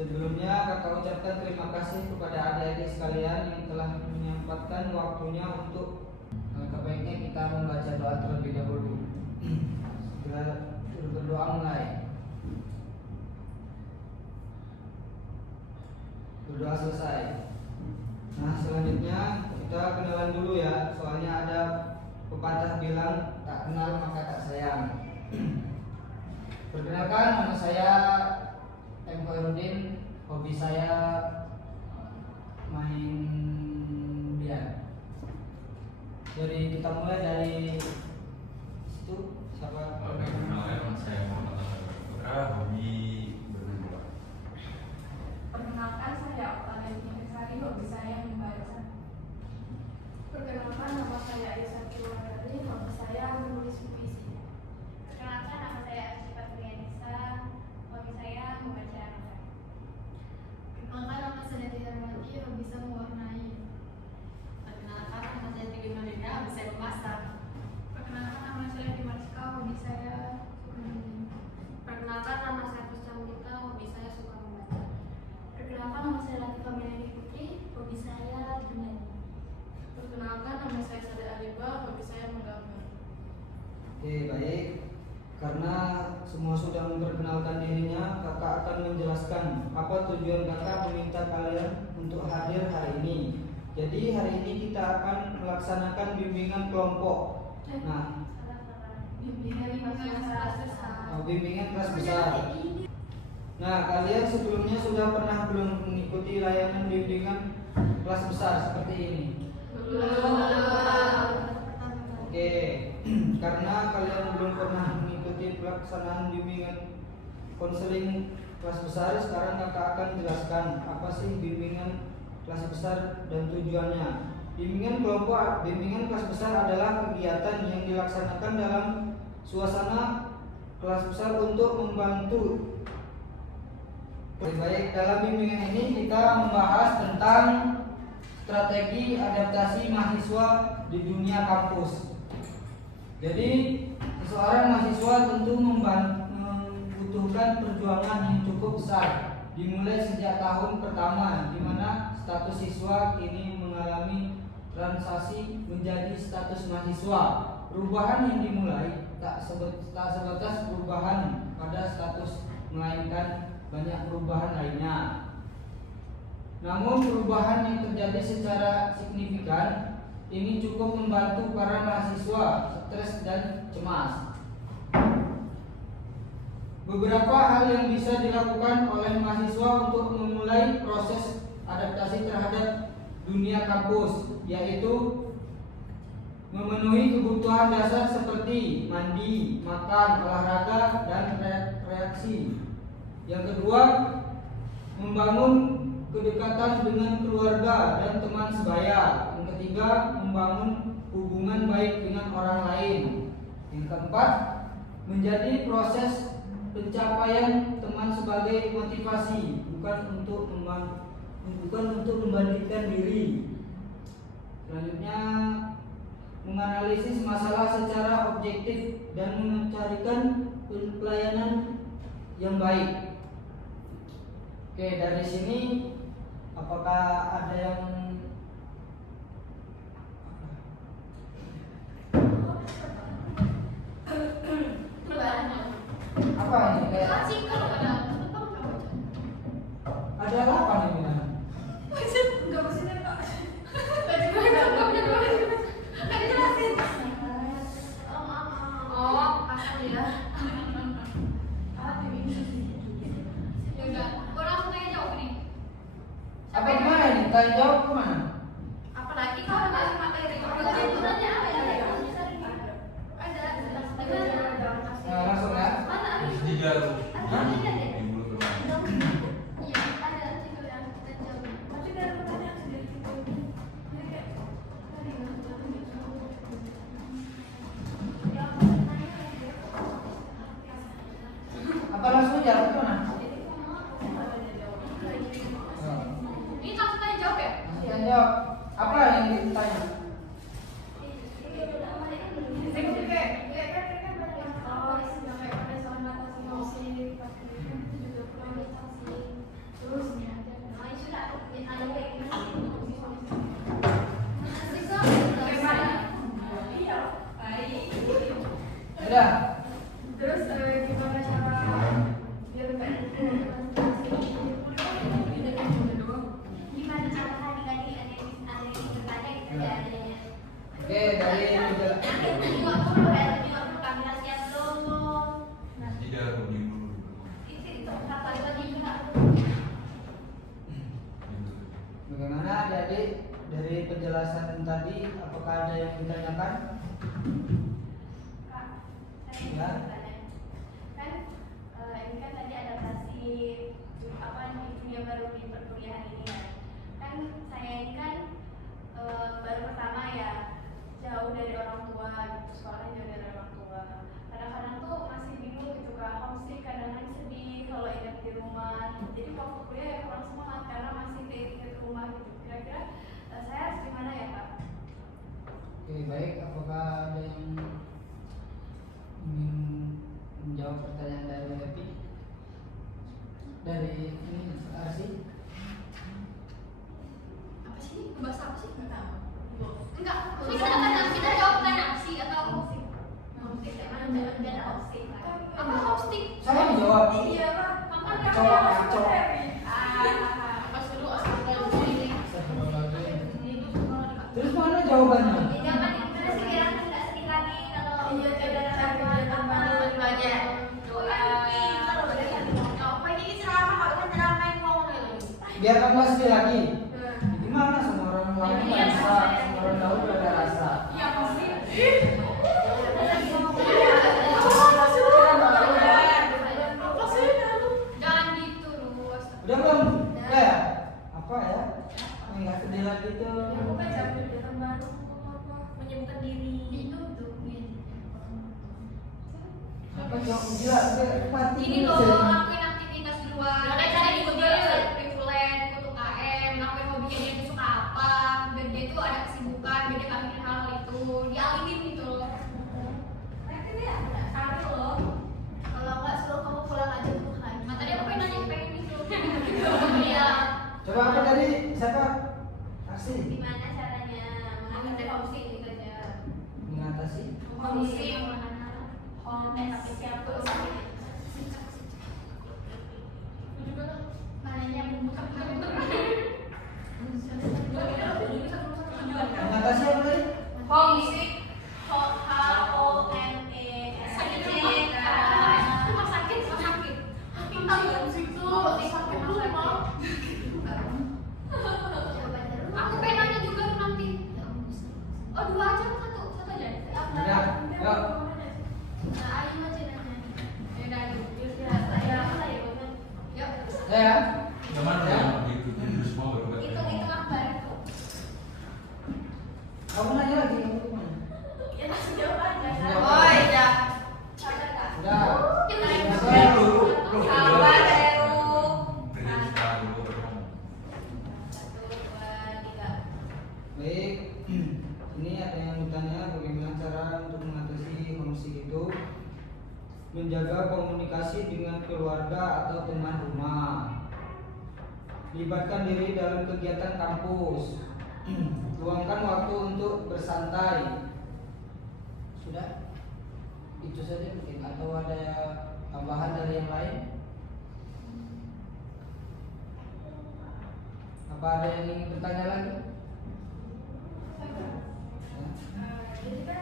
Sebelumnya kakak ucapkan terima kasih kepada adik-adik sekalian yang telah menyempatkan waktunya untuk kebaiknya kita membaca doa terlebih dahulu. Segera berdoa mulai. Berdoa selesai. Nah, selanjutnya kita kenalan dulu ya. Soalnya ada pepatah bilang tak kenal maka tak sayang. Perkenalkan, nama saya M. Khairuddin. Hobi saya main biar. Jadi kita mulai dari situ. Siapa? Perkenalkan, saya Muhammad Putra. Hobi bermain bola. Perkenalkan, saya Oktaviani Esari. Hobi saya membaca. Perkenalkan, nama saya Aisyah Kiwardari. Hobi saya menulis puisi. Perkenalkan, nama saya Asyifa Trianisa. Hobi saya membaca novel. Perkenalkan, nama saya Tia Rahmati. Hobi saya mewarnai. Perkenalkan, nama saya Tiwi Nurina. Hobi saya memasak. Perkenalkan, nama saya Dimarska. Hobi saya suka menyanyi. Perkenalkan, nama saya Pusca Murita. Hobi saya suka membaca. Perkenalkan, nama saya Latifah Melani Putri. Hobi saya bernyanyi. Perkenalkan, nama saya Sada Aliba. Hobi saya menggambar. Oke, baik. Karena semua sudah memperkenalkan dirinya, kakak akan menjelaskan apa tujuan kakak meminta kalian untuk hadir hari ini. Jadi hari ini kita akan melaksanakan bimbingan kelompok. Nah, Bimbingan kelas besar. bimbingan kelas besar. Nah, kalian sebelumnya sudah pernah belum mengikuti layanan bimbingan kelas besar seperti ini? Oke, karena kalian belum pernah mengikuti pelaksanaan bimbingan konseling kelas besar, sekarang kakak akan jelaskan apa sih bimbingan kelas besar dan tujuannya. Bimbingan kelompok, bimbingan kelas besar adalah kegiatan yang dilaksanakan dalam suasana kelas besar untuk membantu. Baik, dalam bimbingan ini kita membahas tentang strategi adaptasi mahasiswa di dunia kampus. Jadi seorang mahasiswa tentu membutuhkan perjuangan yang cukup besar, dimulai sejak tahun pertama, di mana status siswa kini mengalami transisi menjadi status mahasiswa. Perubahan yang dimulai tak sebatas perubahan pada status, melainkan banyak perubahan lainnya. Namun perubahan yang terjadi secara signifikan ini cukup membantu para mahasiswa stres dan cemas. Beberapa hal yang bisa dilakukan oleh mahasiswa untuk memulai proses adaptasi terhadap dunia kampus, yaitu memenuhi kebutuhan dasar seperti mandi, makan, olahraga, dan reaksi. Yang kedua, membangun kedekatan dengan keluarga dan teman sebaya. Yang ketiga, membangun hubungan baik dengan orang lain. Yang keempat, menjadi proses pencapaian teman sebagai motivasi, bukan untuk membandingkan diri. Selanjutnya, menganalisis masalah secara objektif dan mencarikan pelayanan yang baik. Oke, dari sini apakah ada yang apa ini kayak ada apa nih Mina? Enggak maksudnya Kak. Oh, pasal ya. Ya udah, gue langsung tanya jawab nih. Apa gimana nih? Tanya jawab kemana? Apalagi kalau ada materi tuntutannya apa ya? Ada. Nah, langsung ya. Mana? Tiga. Ada tiga deh. Minggu depan. Iya, ada juga yang kita jawab. Tapi kan pertanyaan sendiri gitu. Jadi kayak tadi Apa langsung jawab kemana? Ini langsung tanya jawab ya? Tanya jawab. Bagaimana adik-adik dari penjelasan tadi, apakah ada yang ditanyakan? Kak, Ya. saya ingin bertanya. Kan ini kan tadi adaptasi apa nih dunia baru di perkuliahan ini ya. Kan saya ini kan baru pertama ya, jauh dari orang tua, gitu, sekolahnya jauh dari orang tua. Kadang-kadang tuh masih bingung gitu Kak, homesick, kadang-kadang sedih kalau ingat di rumah. Jadi waktu kuliah ya kurang semangat karena masih keinget rumah gitu. Kira-kira saya harus gimana ya Kak? Oke, baik. Apakah ada yang ingin menjawab pertanyaan dari Happy? Dari ini Arsi? Apa sih? Bahasa apa sih? Nggak tahu. Enggak. Kita jawab pertanyaan sih atau Homesick. Homesick emang jangan homesick. apa homesick? Saya menjawab. Iya Pak. Coba, coba. Apa suruh asal ini? Terus mana jawabannya? Jangan interest pikiran nggak sedih lagi kalau udah dapat apa Itu aja. Doa. Apa ini ceramah kalau kan ceramah yang ngomong gitu. Biar kamu sedih lagi. Gimana sama orang lain rasa, sama orang tahu ada rasa. Iya pasti. Jangan gitu lu. Udah belum? Udah ya? Apa ya? Enggak sedih lagi tuh. Aku kan jam kegiatan baru menyembuhkan diri. Itu tuh. Apa jawab gila? Mati. Ini loh, lakuin aktivitas di luar. Ada Cari cara juga juga. freelance, ikut UKM, lakuin hobinya dia tuh suka apa. Biar dia tuh ada kesibukan, biar dia nggak mikirin hal itu. Dialihin gitu loh. Tapi dia cari loh. Kalau nggak suruh kamu pulang aja tuh lagi. Nah, tadi aku pengen nanya, pengen itu. Iya. Coba apa tadi? Siapa? Arsi. Gimana caranya mengatasi homesick gitu aja? Mengatasi. Homesick. Tapi siapa tuh? Nanya bukan. Mengatasi apa tadi? Homesick. Sakit Rumah sakit, rumah sakit. Aku pengen nanya juga tuh nanti. Oh, dua aja atau satu? Satu aja. Udah. Yuk. Ayo aja nanya. Ya udah, ayo. Yuk. Ya. Gimana ya? Gitu, jadi semua baru Hitung gambar itu. Kamu nanya lagi kamu gimana? Ya langsung jawab aja. Oh, iya. Udah. Kita Sabar Heru. Kerja sekarang dulu berapa? 1, 2, 3. Baik. Ini ada yang bertanya bagaimana cara untuk mengatasi homesick itu menjaga komunikasi dengan keluarga atau teman rumah. Libatkan diri dalam kegiatan kampus. Luangkan waktu untuk bersantai. Sudah? Itu saja mungkin atau ada tambahan dari yang lain? Apa ada yang ingin bertanya lagi? Jadi kan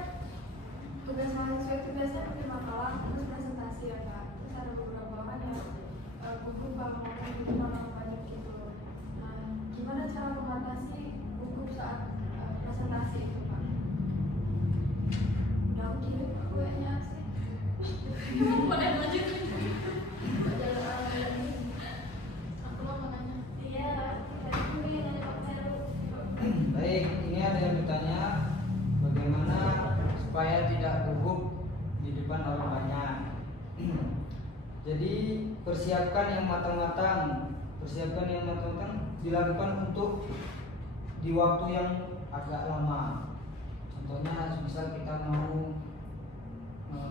tugas mahasiswa itu biasanya pakai makalah terus presentasi ya Kak. Terus ada beberapa orang yang gugup ngomong gitu terlalu banyak gitu. Nah, gimana cara mengatasi gugup saat presentasi itu Pak? Udah aku kirim aku kayaknya sih. Boleh lanjut. Aku mau nanya. Iya, tadi gue nanya Pak Heru. Baik, ini ada yang bertanya bagaimana supaya tidak gugup di depan orang banyak. Jadi persiapkan yang matang-matang. Persiapkan yang matang-matang dilakukan untuk di waktu yang agak lama. Contohnya, misal kita mau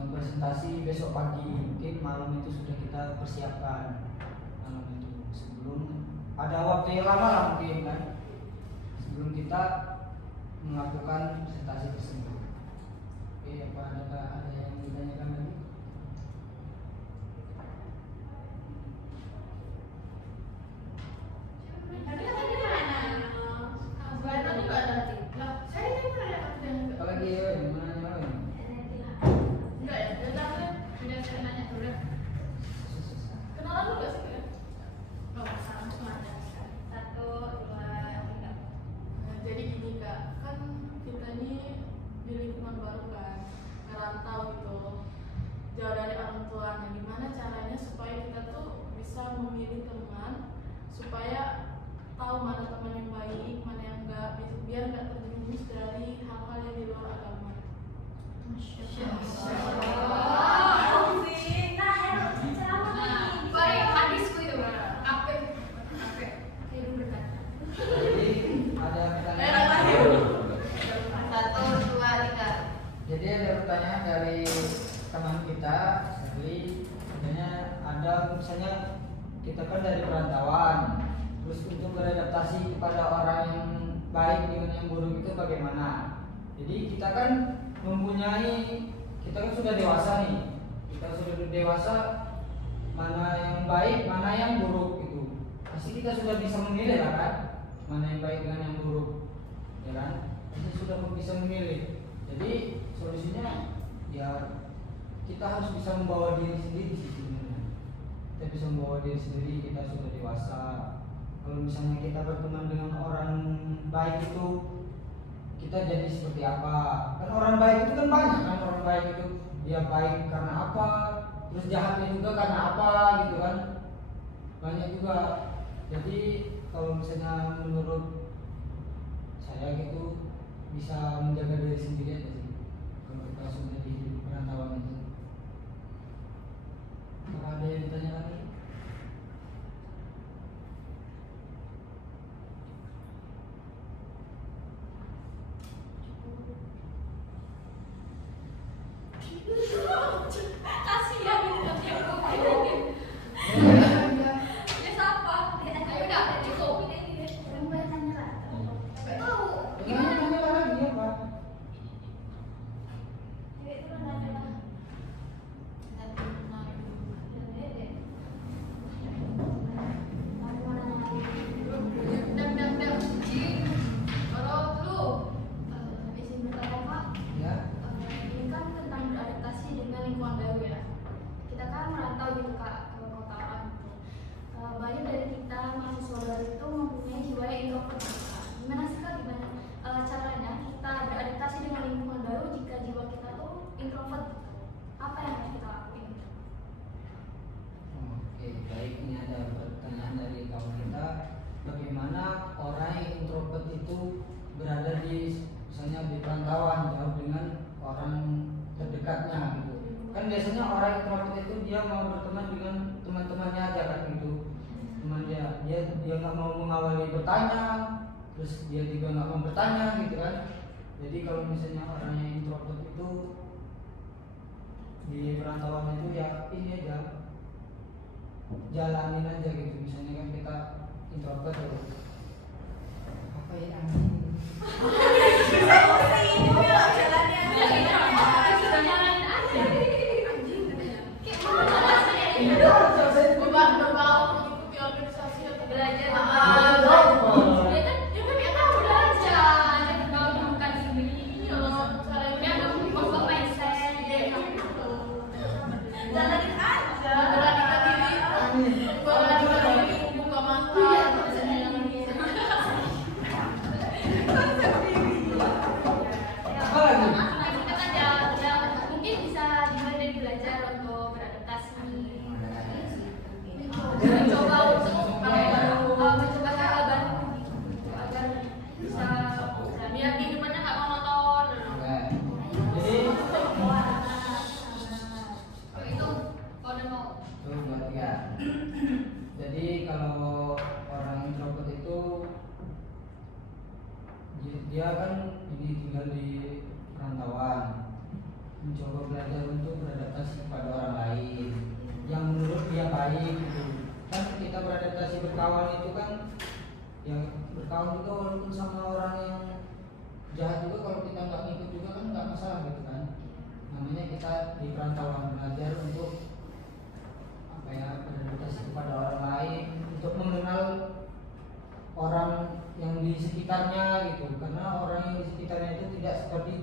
presentasi besok pagi, mungkin malam itu sudah kita persiapkan. Malam itu sebelum ada waktu yang lama lah mungkin kan, sebelum kita melakukan presentasi tersebut. Oke, apa ada yang ditanyakan lagi? Tadi tadi mana? Bulan juga ada nanti. Lah, saya tadi pernah ada kerjaan juga. Apa lagi ya? Yang mana yang lain? Enggak ya, udah saya nanya dulu. Kenalan dulu gak sih? merantau gitu, jauh dari orang tua. Nah, gimana caranya supaya kita tuh bisa memilih teman, supaya tahu mana teman yang baik, mana yang enggak, biar nggak terjerumus dari hal-hal yang di luar agama. Jadi ada pertanyaan. Jadi ada pertanyaan dari teman kita, Sherly. Katanya ada misalnya kita kan dari perantauan, terus untuk beradaptasi kepada orang yang baik dengan yang buruk itu bagaimana? Jadi kita kan kita kan sudah dewasa nih, kita sudah dewasa, mana yang baik, mana yang buruk itu. Pasti kita sudah bisa memilih lah kan, mana yang baik dengan yang buruk, ya kan? Pasti sudah bisa memilih. Jadi solusinya ya kita harus bisa membawa diri sendiri sih sebenarnya. Kita bisa membawa diri sendiri, kita sudah dewasa. Kalau misalnya kita berteman dengan orang baik itu, kita jadi seperti apa? Kan orang baik itu kan banyak kan, orang baik itu dia baik karena apa, terus jahatnya juga karena apa gitu kan, banyak juga. Jadi kalau misalnya menurut saya gitu, bisa menjaga diri sendiri aja sih kalau kita sudah di hidup perantauan itu. Apakah ada yang ditanya lagi? Kasihan ini nanti aku ya siapa? Ayo udah cukup. Gimana tanya lagi ya Pak? Ya. Ini kan tentang beradaptasi dengan lingkungan baru ya. Kita kan merantau gitu Kak ke kota orang gitu. Banyak dari kita mahasiswa baru itu mempunyai jiwa yang introvert. Kak. Gimana sih Kak, gimana caranya kita beradaptasi dengan lingkungan baru jika jiwa kita tuh introvert gitu? Apa yang harus kita lakuin? Oke, baik, ini ada pertanyaan dari kawan kita. Bagaimana orang yang introvert itu berada di misalnya di perantauan jauh dengan orang terdekatnya gitu. Kan biasanya orang introvert itu dia mau berteman dengan teman-temannya aja kan gitu. Teman dia nggak mau mengawali bertanya, terus dia juga nggak mau bertanya gitu kan. Jadi kalau misalnya orang yang introvert itu di perantauan itu ya ini aja, jalanin aja gitu. Misalnya kan kita introvert tuh apa ya anjing. Berbau mengikuti organisasi atau Belajar. Ya kan dia tahu belajar. Bukan sendiri. Kalau cara ini ada Masuk mindset. jalanin aja, beranikan diri, buka mata. Apa lagi? Kita kan mungkin bisa dimulai dari belajar untuk beradaptasi. Mencoba untuk mencoba hal baru agar bisa Biar kehidupannya nggak monoton. Oke. Jadi itu kalau mau. tuh buat tiga. Jadi kalau orang introvert itu dia kan ini tinggal di perantauan, mencoba belajar untuk beradaptasi kepada orang lain yang menurut dia baik gitu. Kan kita beradaptasi berkawan itu kan yang berkawan juga walaupun sama orang yang jahat juga, kalau kita nggak ngikut juga kan nggak masalah gitu kan. Namanya kita di perantauan belajar untuk apa ya, beradaptasi kepada orang lain, untuk mengenal orang yang di sekitarnya gitu, karena orang yang di sekitarnya itu tidak seperti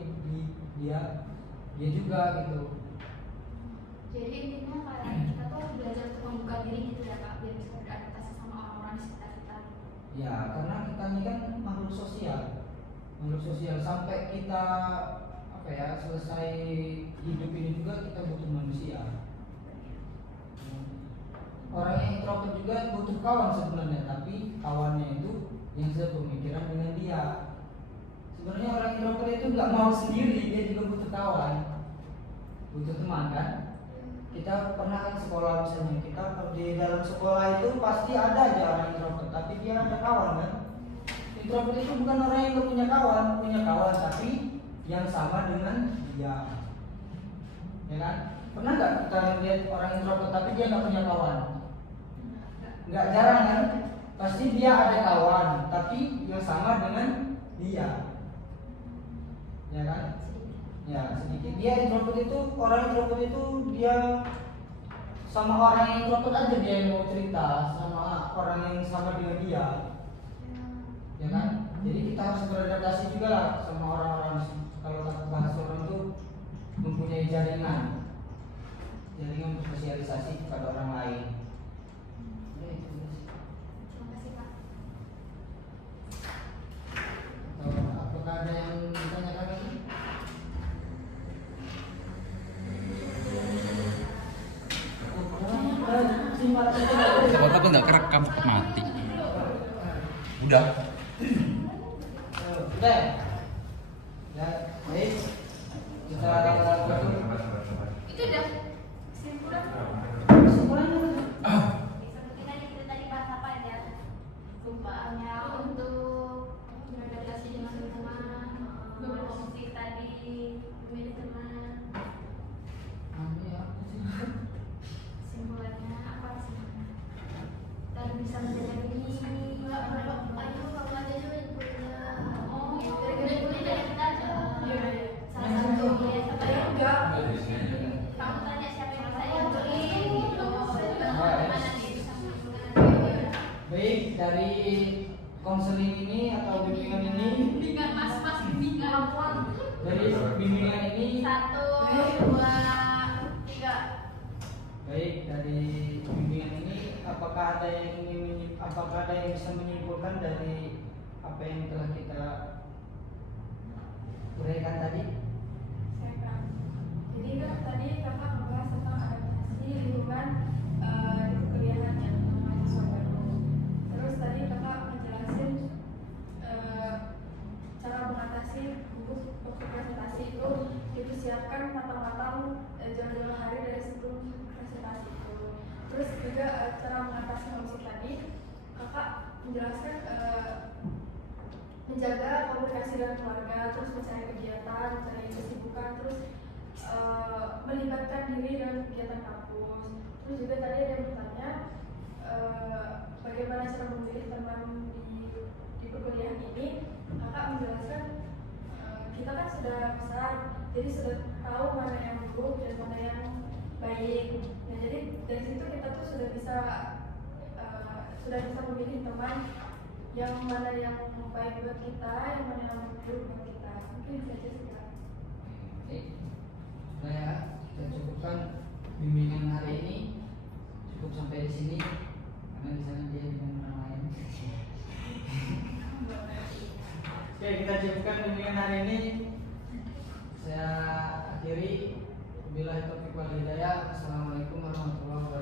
dia juga gitu. Jadi intinya kayak kita tuh harus belajar untuk membuka diri gitu ya Kak, biar bisa beradaptasi sama orang-orang di sekitar kita. Ya, karena kita ini kan makhluk sosial sampai kita apa ya, selesai hidup ini juga kita butuh manusia. Orang yang introvert juga butuh kawan sebenarnya, tapi kawannya itu yang sepemikiran dengan dia. Sebenarnya orang introvert itu nggak mau sendiri, dia juga butuh kawan, butuh teman kan. Kita pernah kan sekolah misalnya, kita di dalam sekolah itu pasti ada aja orang introvert, tapi dia ada kawan kan. Introvert itu bukan orang yang nggak punya kawan tapi yang sama dengan dia, ya kan? Pernah nggak kita lihat orang introvert tapi dia nggak punya kawan? Nggak, jarang kan? Pasti dia ada kawan tapi yang sama dengan dia, ya kan? Ya sedikit. Dia introvert itu, orang introvert itu dia sama orang yang introvert aja dia yang mau cerita, sama orang yang sama dengan dia, ya kan? Jadi kita harus beradaptasi juga lah sama orang-orang. Kalau bahas orang itu mempunyai jaringan bersosialisasi kepada orang lain. Ya, itu aja sih. Terima kasih Pak. Apakah ada yang ditanyakan lagi? Takut aku nggak kerekam mati. Udah. Sudah. Ya, baik. Kita Itu udah kesimpulan. kesimpulan dulu. Seperti tadi kita tadi bahas apa aja? Sumpahnya untuk beradaptasi dengan teman, berfungsi tadi memilih teman. Kesimpulannya apa sih? Dan bisa menjaga diri. Ayo kamu aja juga punya. Oh, gara-gara dari kita aja. Salah satu ya saya enggak. Kamu tanya siapa yang bisa nyebelin gitu. Gimana nih bisa menghubungkan? Baik, dari konseling ini atau bimbingan ini, Bimbingan mas bimbingan. dari bimbingan ini, 1, 2, 3. baik dari bimbingan ini, apakah ada yang bisa menyimpulkan dari apa yang telah kita uraikan tadi? Saya kan. Jadi kan tadi kakak membahas tentang adaptasi lingkungan di perkuliahan ya, tentang mahasiswa baru. Terus tadi kakak menjelasin cara mengatasi gugup waktu presentasi itu disiapkan matang-matang jauh-jauh hari dari sebelum presentasi itu. Terus juga cara mengatasi homesick tadi kakak menjelaskan menjaga komunikasi dengan keluarga, terus mencari kegiatan, mencari kesibukan, terus melibatkan diri dalam kegiatan kampus. Terus juga tadi ada yang bertanya bagaimana cara memilih teman di perkuliahan ini. Kakak menjelaskan kita kan sudah besar, jadi sudah tahu mana yang buruk dan mana yang baik. Nah, jadi dari situ kita tuh sudah bisa memilih teman yang mana yang baik buat kita, yang mana yang buruk buat kita. Mungkin itu aja sih Kak. Baik, sudah ya, kita cukupkan bimbingan hari ini. Cukup sampai di sini, karena di sana dia dengan orang lain. Oke, kita cukupkan bimbingan hari ini. Saya akhiri. Wabillahi taufiq wal hidayah. Assalamualaikum warahmatullahi wabarakatuh.